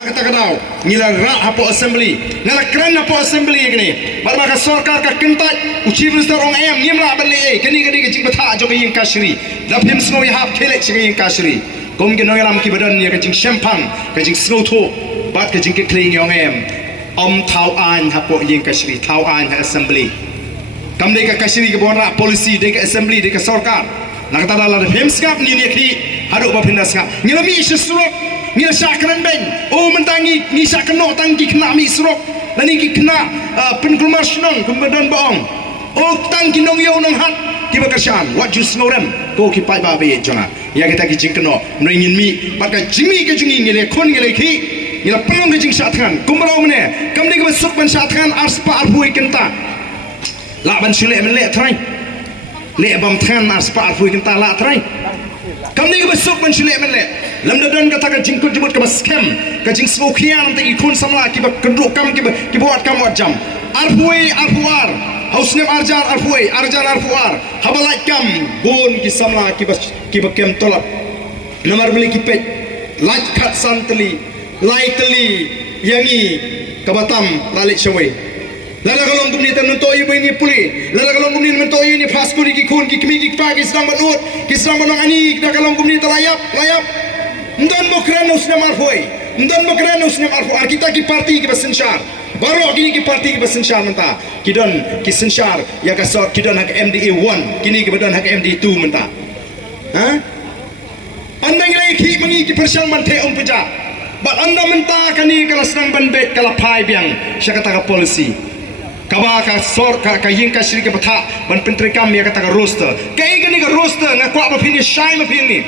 kata-kata ngila rak hapo assembly ngala kran hapo assembly gini barba ka sarkar ka kentat chief minister ong em ngimla bali kini kini jing batha jo yin kashri la phim snow ya hap khele chi yin kashri kom ke noyalam ki badan ya ka jing champang ka jing snow tho bat ka jing ke kling yong em om thau an hapo yin kashri thau an assembly kam de ka kashri ke bon rak policy de ka assembly de ka sarkar nak kata la phim skap ni ki hadu ba pindas skap ngila mi ishrok ngila syakran ben mentangi ni syakno tangki kena mi surok lani ki kena penkulmar senong kemudian baong tangki nong yo nong hat tiba kasyan what you know them ko ki pai ba be jonga ya kita ki jingkno ngin mi baka jimi ke jingi ngile kon ngile ki ngila pelong ke jing syatkan kumrau mene kamde ke besuk ban syatkan arspa arhui kenta la ban sile men le trai le bam than arspa arhui kenta la trai kamde ke besuk ban sile men le lam dadan kata ka jingkut jemut ka scam ka jing smokian nanti ikun samla ki ba kenduk kam ki buat kam jam arhuai arhuar hausnem arjar arhuai arjar arhuar habalai kam gon ki samla ki ba kem tolap nomor beli ki pet laj khat santli lightly yangi kabatam lalik shawai lala kalong kumni tan nuntoy ibu ini puli lala kalong kumni nuntoy ini faskuri ki kun ki kmi ki pagi sedang banut ki sedang banong ani kita kalong kumni telayap layap Ndan mokrano usnem arhoi, ndan mokrano usnem arhoi. Kita ki parti ki basensyar, baru kini ki parti ki basensyar menta. Kidon ki sensyar ya ka sort kidon hak MDA 1, kini ki badan hak MDA 2 menta. Ha? Anda ngilai ki mangi ki persyang mante om peja. Bat anda menta kani kala senang banbet kala pai biang syakata ka policy. Kaba ka sort ka yin ka syrik ka batha ban pentrekam ya kata ka roster. Kai kani ka roster ngakwa ba phini shai ma phini.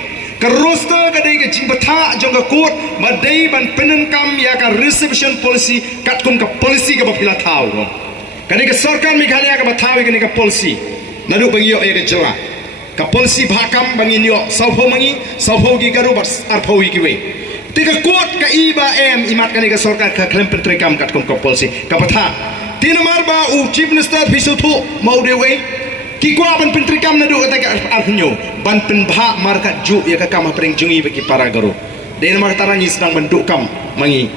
Kerosta kadai ke jing batha jong ka court madai ban penen kam ya ka reception policy kat kum ka policy ka bapila thau kadai ke sarkar meghalaya ka bathawi kani ka policy nadu bangio e ke jwa ka policy bhakam bangin yo sauho mangi sauho gi garu bat arphawi ki we te ka court ka iba em imat kani ka sarkar ka klem pentre kam kat kum ka policy ka batha tinamar ba u chief minister bisu thu mau de we ki kwa ban pentrikam nadu kata ka arhnyo ban penbha markat ju ya ka kam pring jungi bagi para guru den mar tarangi sedang benduk kam mangi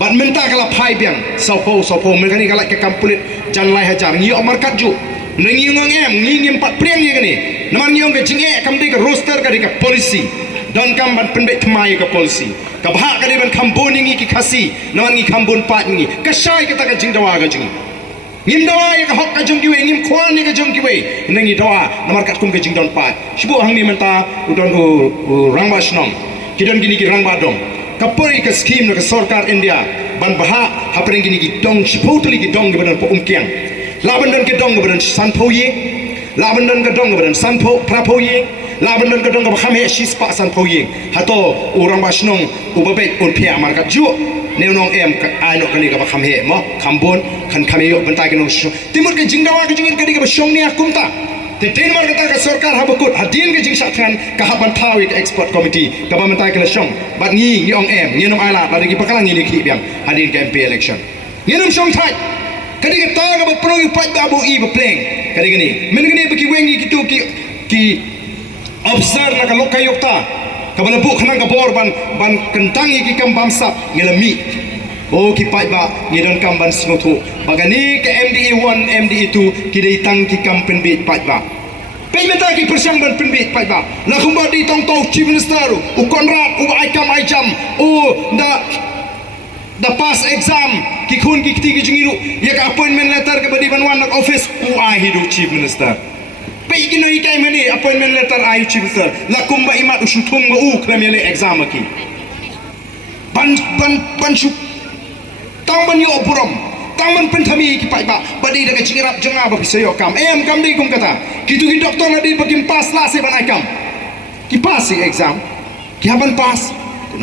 ban menta kala phai biang sopo mengani kala ke kam pulit jan lai hajar ngi markat ju nengi ngong em ngi ngim pat priang ye kani naman ngi ke jinge kam de ka roster ka de ka policy don kam ban penbet thmai ka policy ka bha ka de ban khambon ngi ki khasi naman ngi khambon pat ngi ka shai ka ta ka jingdawa ka jingi ngim dawa ya ka hok ka jong kiwe ngim khwan ni ka jong kiwe nengi dawa namar kat kum ka jing don pat shibu hang ni menta udon rangba shnong kidon gini ki rangba dong kapori ka scheme ka sarkar india ban baha hapring gini ki dong shipotli ki dong badan po umkyang laban don ke dong badan sanpho ye laban don ka dong badan sanpho prapo ye laban don ka dong ka kham he shispa sanpho ye hato urangba shnong ubabet un phia mar ka ju neunong em ano kani ka kham he mo khambon khan khame yo banta ke no timur ke jingdawa ke jingin kani ka shong ne akumta te tenmar kata ka sarkar habakut hadin ke jing sathan ka haban thawi ka export committee ka ba manta ke la shong bat ngi ong em ngi nom ala la gi pakalang ngi ki biang hadin ke MP election ngi nom shong thai kani ka ta ka ba pro yu pat ba bu i ba pleng kani gani men gani ba ki wengi ki tu ki observe na ka lokayokta kabala bu khanang ka bor ban kentangi ki kam bamsap ngelami ki pai ba ngidon kam ban snotu bagani ke MDE 1 MDE 2 ki dei tang ki kam penbit pai ba pe menta ki persyang ban penbit pai ba la kumba di tong tong chief minister u konrad u ai kam ai jam da pass exam ki khun ki ti ki jingiru ya ka appointment letter ke badi ban wan office u ai hidu chief minister pe gino ikai mani appointment letter ayu chief minister la kumba imat usutung ma u klamele exam ki ban shu tang ban yo buram tang ban penthami ki pai ba badi daga chingrap jonga ba pisayo kam em kam dei kum kata kitu ki doktor na di bakim pass la se ban akam ki pass exam ki haban pass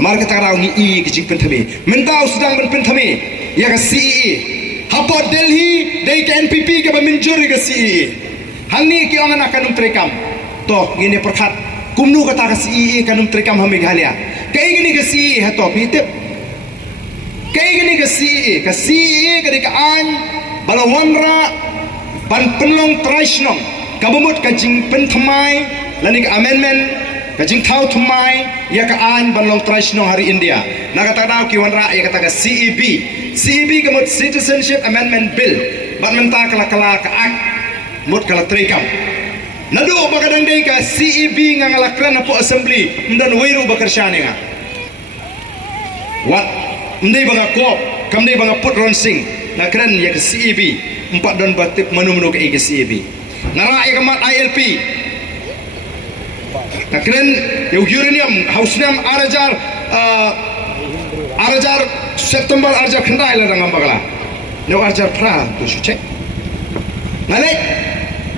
mar kata raw ni i ki jing penthami mentau sedang ban penthami ya ka CE hapo Delhi dei ka NPP ka ba minjuri ka CE hangni ki ongan akan trekam to ngine perkhat kumnu kata ka CE kanum trekam ha Meghalaya kai gini ka CE ha to pitip kai gini ka CE ka ka an balawanra ban penlong traishnong kabumut ka jing pen thamai lani ka amendment Kajing tahu tumai ya kaan banlong tradisional hari India. Nak kata tahu kiwan ra ya kata CEB. CEB kemut Citizenship Amendment Bill. Bat mentah kala ke act mut kala trikam. Nadu bakadang dei ka CEB ngangalakran apo assembly mdan wiru bakarsyani nga. Wat ndai banga kop kam ndai banga put ronsing nakran ya ke CEB empat don batip menu-menu ke CEB. Ngara ya kemat ILP. Nakran ya uranium hausnam arajar September arajar khandai la dangam bagala. No arajar pra tu cek. Ngalek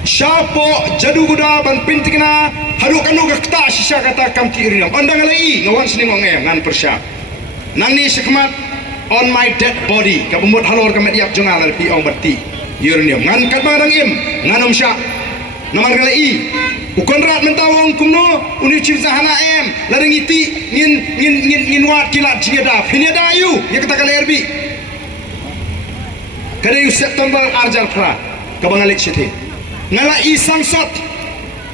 Syapo jadu guda ban pintikna haduk kanu gakta sisa kata kam ti iriam andang alai ngawan sini ngongem ngan persya nang ni sekmat on my dead body ka bumut halor ka mediap jongal pi ong bati uranium ngan kat barang im nganom sya namar galai ukon rat mentawong kumno uni cip sahana em larang iti ngin wat kilat jiada phiniada ayu ya kata kala erbi kadai September arjar pra ka bangalik sithe ngala isang sot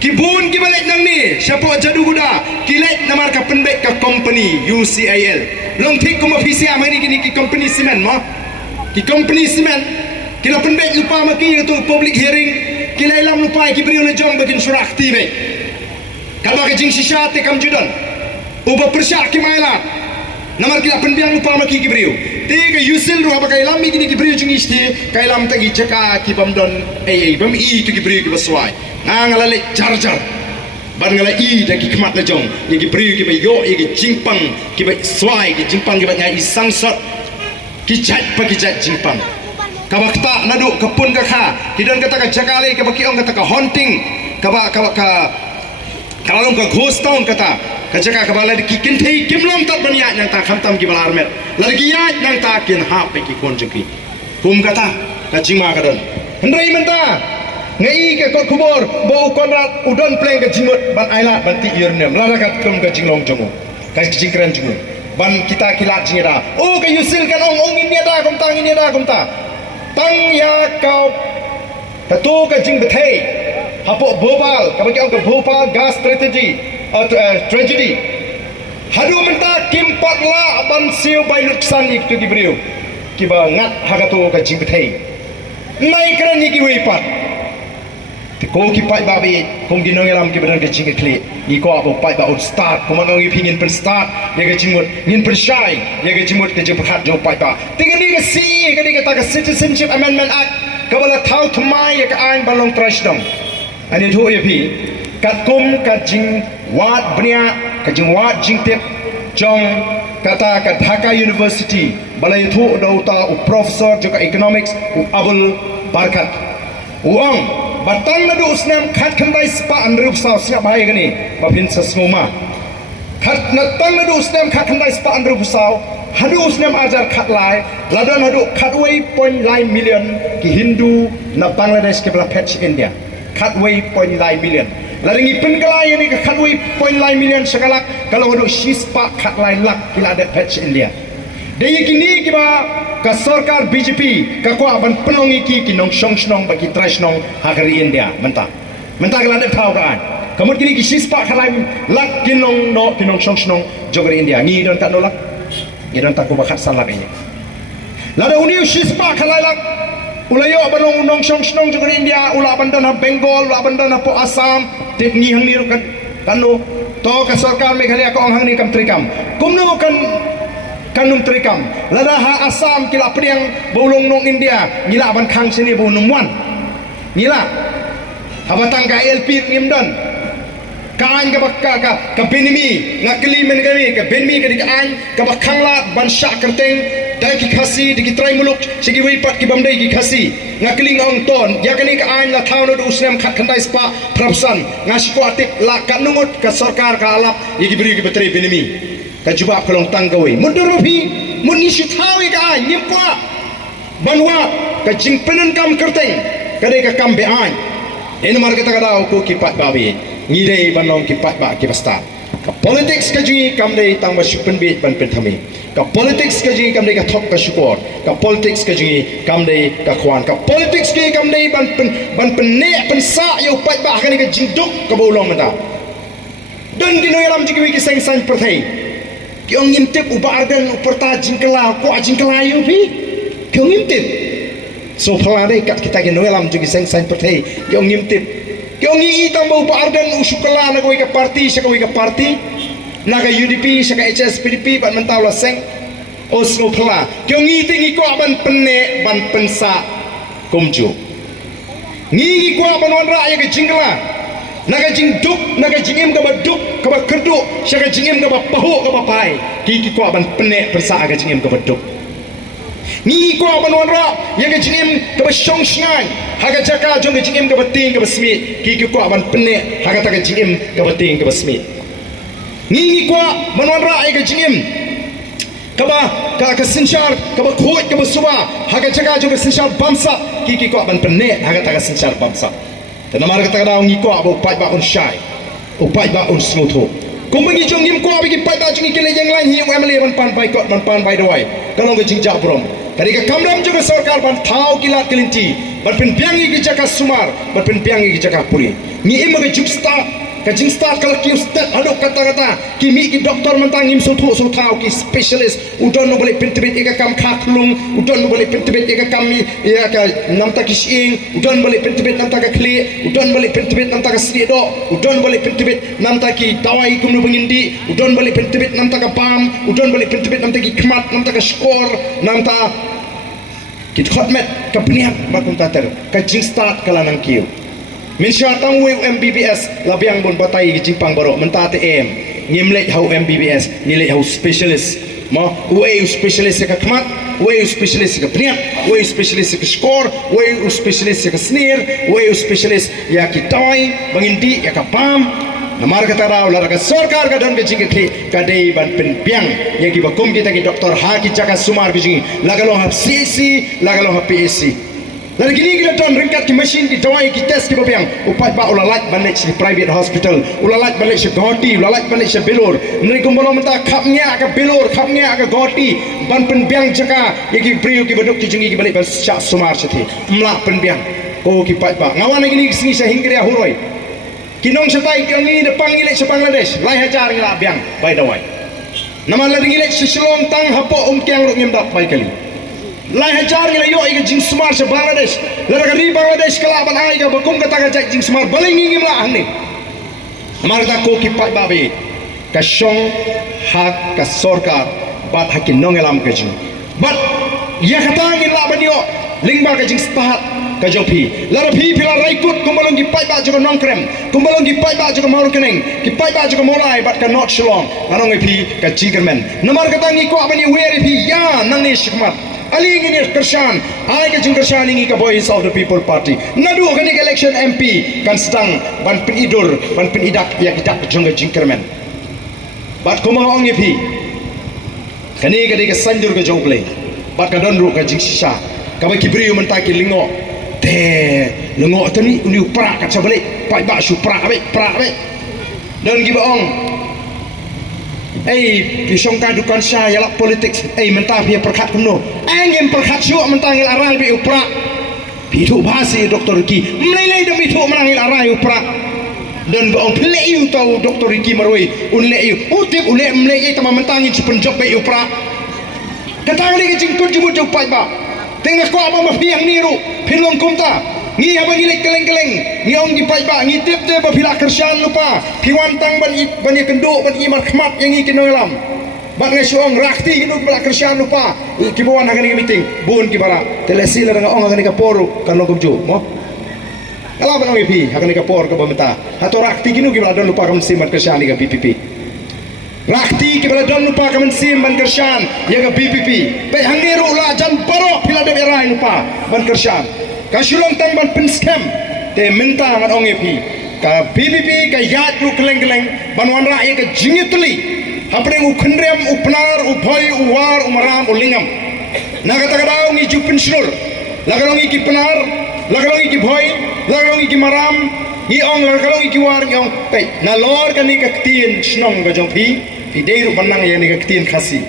kibun kibalik nang ni siapa jadu guda kilet namar ka penbek ka company UCIL long thik kuma fisia mai ni ki company cement mo ki company cement kila penbek lupa maki tu public hearing kila ilam lupa ki beri le jong bakin surah tibe kalau ka jing sisha te kam judon uba persyak ki maila namar kila penbiang lupa maki ki beri tiga yusil ruha bakai lam ini kibri ujung isti kai lam tagi caka ki bamdon bam i tu kibri ki baswai ngalale charger ban ngala i da ki kmat la jong ye kibri ki bayo ye ki jingpang ki ba swai ki jingpang ki ba nyai sangsat ki jat pa ki jat jingpang kabakta nadu kapun ka kha hidon kata ka jakale ka baki ong kata ka haunting ka kalong ka ghost town kata kajaka kabala di kikin thei kimlom tat bania nang ta khamtam ki balar met lagi ya nang ta kin ha pe ki kon juki kum kata kajima kadon hendrai menta ngai ke kot kubor bo konrat udon pleng ke jimut ban aila ban ti yurnem larakat kum ke jinglong jongo kai jingkran jongo ban kita kilat jingira oh ke yusil kan ong ini ada kum ta tang ya kau tatu ke jing bethei hapo bobal kabaki ke bhopal gas tragedy hadu menta kimpat la ban siu bai nuksan ik tu gibriu kiba ngat hagato ka jingthei nai kran ni ki wipat te ko ki pai babi kong ginong elam ki bedan ke jing kli ni ko apo pai ba out start ko manong i pingin pen start ye ke jingmut ngin per shai ye ke jingmut ke jing phat jo pai ba tinga ni ke si ke ni ke ta ke Citizenship Amendment Act kabala thau thumai ye ka ain balong trashdom ani thu ye pi kat kum kat jing wat bnia kat jing wat jing tep jong kata kat Dhaka University balai thu dauta professor juga economics abul barkat uang batang nadu usnam khat khandai spa andrup saw siap bahai gani bapin sesnguma khat natang nadu usnam khat khandai spa andrup saw hadu usnam ajar khat lai ladan hadu khatway point lai million ki Hindu na Bangladesh ke bala patch India khatway point lai million laringi pengalai ini ke khatway point lai million sekalak kalau hadu shispa khat lai lak kila ada patch India daya kini kiba ka sarkar BJP ka ko aban penongi ki nong song bagi trashnong hagari India mentah kala ada tahu kan kamu kini ki shispa khat lai lak kinong no kinong song jogari India ngi don tak nolak ngi don tak ko bakat salak ini lada uni shispa khat lai lak ulayo abanong unong song juga India ula abandan ha Bengal ula abandan ha po Assam tit ngi hang niru kan kanu to ka sarkar Meghalaya ko hang ni kam trikam kumno kan kanum trikam lada ha Assam kila priang bolong nong India ngila aban khang sini bo numwan ngila habatang ka LP ngimdan kaan ka bakka ka benimi ngakli men kami ka benimi ka dikaan ka bakhang la ban sha kerteng dai ki khasi di ki trai muluk sigi wipat ki bamdai ki khasi ngakling ong ton ya kani ka an la thauno du usnam khat khandai spa prapsan ngasi ko atip la ka nungut ka sarkar ka alap yigi beri ki betri benimi ka jubab kalong tanggawi mundur bi mun ni shithawi ka nyim ko banwa ka jingpenan kam kerteng ka dai ka kam be an en mar ka ta ka ko ki pat babi ngidei banong ki pat ba ki basta ka politics ka ji kam dei tang ba shukpen bi ban pen thami ka politics ka ji kam dei ka thok ka support ka politics ka ji kam dei ka khwan ka politics ki kam dei ban pen ne pen sa yo pat ba ka ni ka jinduk ka bolong mata dan gino yalam jiki wiki seng sang perthai kiong ngimtip uba ardan uperta jingkela ko jingkela yu pi kiong ngimtip so phalare kat kita gino yalam jiki seng sang perthai kiong ngimtip kiong ngi tambah uba ardan usukala na ko ka party sa ko ka party naga UDP sa ka HSPDP ban mentawla seng osno phala kiong ngi tingi ko ban penne ban pensa komjo ngi ko ban wan ra ya ka jingkela naga jing duk naga jingim ka baduk ka ba kerdu syaga jingim ka ba pahu ka ba pai ki ko ban penne persa aga jingim ka baduk ni ko ban wanra ya ga jingim ka ba shong shngai haga jaka jong ga jingim ka ba ting ka ba smi ki ko ban penne haga ta ga jingim ka ba ting ka ba smi ni ko ban wanra ya ga jingim ka ba ka sinchar ka ba khoi ka ba suba haga jaka jong ga sinchar bamsa ki ko ban penne haga ta ga sinchar bamsa Tanamar kata kata orang ikut apa upai ba on shy, upai ba on sloto. Kumbagi jong nim ko abigi pai ba jong ikile yang lain hiu emle ban pan bai doi. Kalau ke jing jak brom. Tadi ke kamram juga sarkar ban thau kilat kelinci. Ban pen piangi ke jaka sumar, ban pen piangi ke jaka puri. Ni im ke juksta ka jing start kalau ki step aduk kata-kata ki mi ki doktor mentang him so thau ki specialist udon no boleh pentibet eka kam khaklung udon no boleh pentibet eka kam ya ka namta ki sing udon boleh pentibet namta ka kli udon boleh pentibet namta ka srido udon boleh pentibet namta ki dawai kumnu bengindi udon boleh pentibet namta ka pam udon boleh pentibet namta ki khmat namta ka skor namta ki khotmet ka pniak bakun tater ka jing start kala nang kiu min syatang we MBBS labiang bon batai gi jingpang baro menta TM ngimlek hau MBBS ngilek hau specialist ma we specialist ka khmat we specialist ka pniak we specialist ka skor we specialist ka sneer we specialist ya ki toy bangindi ya ka pam namar kata rau lara ka sarkar ka don ke jing ke ka dei ban pen piang ya ki bakum kita ki doktor ha ki jaka sumar ki jing lagalo ha CC lagalo ha PSC lalu gini kita don ringkat ki mesin ki dawai ki test ki babiang upat ba ulalat balik si private hospital ulalat balik si goti ulalat balik si belur ni kumbolo menta khapnya ka belur khapnya ka goti ban pen biang jaka ye ki priu ki baduk ki jungi ki balik ban syak sumar sethi mlak pen biang ko ki pat ba ngawan gini sini sa hingkria huroi kinong satai ki ngi depang ngilek sa Bangladesh lai hajar ngila biang bai dawai nama la ngilek si selong tang hapo kiang ru ngimdak bai kali lai hajar ngila yo iga jing sumar sa Bangladesh lara ri Bangladesh kala ban ai ga bakum kata ga jing sumar balai ngim la ahni amar ta ko ki pat babe ka shong hak ka sarkar bat hakin nongelam ka jing bat ya kata ngin la ban yo lingba ka jing stahat ka jopi lara phi phila raikut kumbalong ki pat ba jo nongkrem kumbalong ki pat ba jo maur keneng ki pat ba jo molai bat ka not shalom anong phi ka jingermen namar kata ngi ko abani weri phi ya nang ni shikmat Ali ingin kershan, I ke kershan ingin ke Voice of the People Party. Nadu kini election MP kan sedang ban penidur, ban penidak ya kita jengga jingkermen. Bat kumah orang ipi, kini ke sanjur ke jogle, bat kadon ru ke jingsisa, kami kibri mentaki lingo, lingo tu ni uni perak kat sebalik, pak bak su perak abe, dan gibaong. Pisong ka dukan sya yalak politik mentah pia perkat kuno angin perkat syuk mentah ngil arai bi upra pitu bahasi doktor Riki melelai demi tu menangil arai upra dan baong peleu tahu doktor Riki maroi unleu utip ule melei tama mentangin sepenjok bi upra katang ni jingkut jumut jupai ba tengah ko apa mafiang niru pilong kumta ngi abang ilek keleng-keleng ngi ong di pai ba ngi tip te ba phila kersyan lupa piwan tang ban kenduk ban iman khmat yang ngi kinolam bak ngai suong rakti hinuk bala kersyan lupa ki bawan ngani meeting bun ki bara telesi la nga ong ngani ka poru kan logum ju mo kala ban ngi pi ngani ka por ka bamta hato rakti kinu ki bala don lupa kam siman kersyan ni ka BPP rakti ki bala don lupa kam sim ban kersyan ya ka BPP pe hangiru la jan baro phila de erai lupa ban kersyan kasulong tang ban pen scam te minta ngan ong epi ka BPP ka yat ru keleng-keleng ban wan ra ye ka jingitli hapre u khendrem u pnar u bhoi u war u maram u lingam na kata kadao ngi ju pensionur lagalong ki pnar lagalong ki bhoi lagalong ki maram ngi ong lagalong ki war ngi ong pe na lor ka ni ka tin snong ga jong phi dei ru banang ye ni ka tin khasi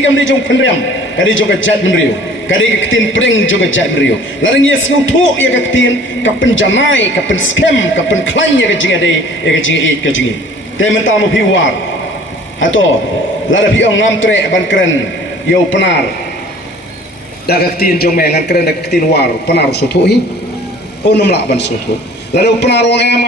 kam ni jong khendrem ka ni jong ka jat menriu kari ketin pring juga jat beriu laring ye snu thu ye ketin kapen janai kapen scam kapen klain ye kejing ade ye kejing it kejing Kaya mentah mo piwar. Ato, lada pi ong ngam tre ban keren yo penar. Daga tin jong mengan keren daga tin war penar sutu hi. O nom la ban sutu. Lada penar wong em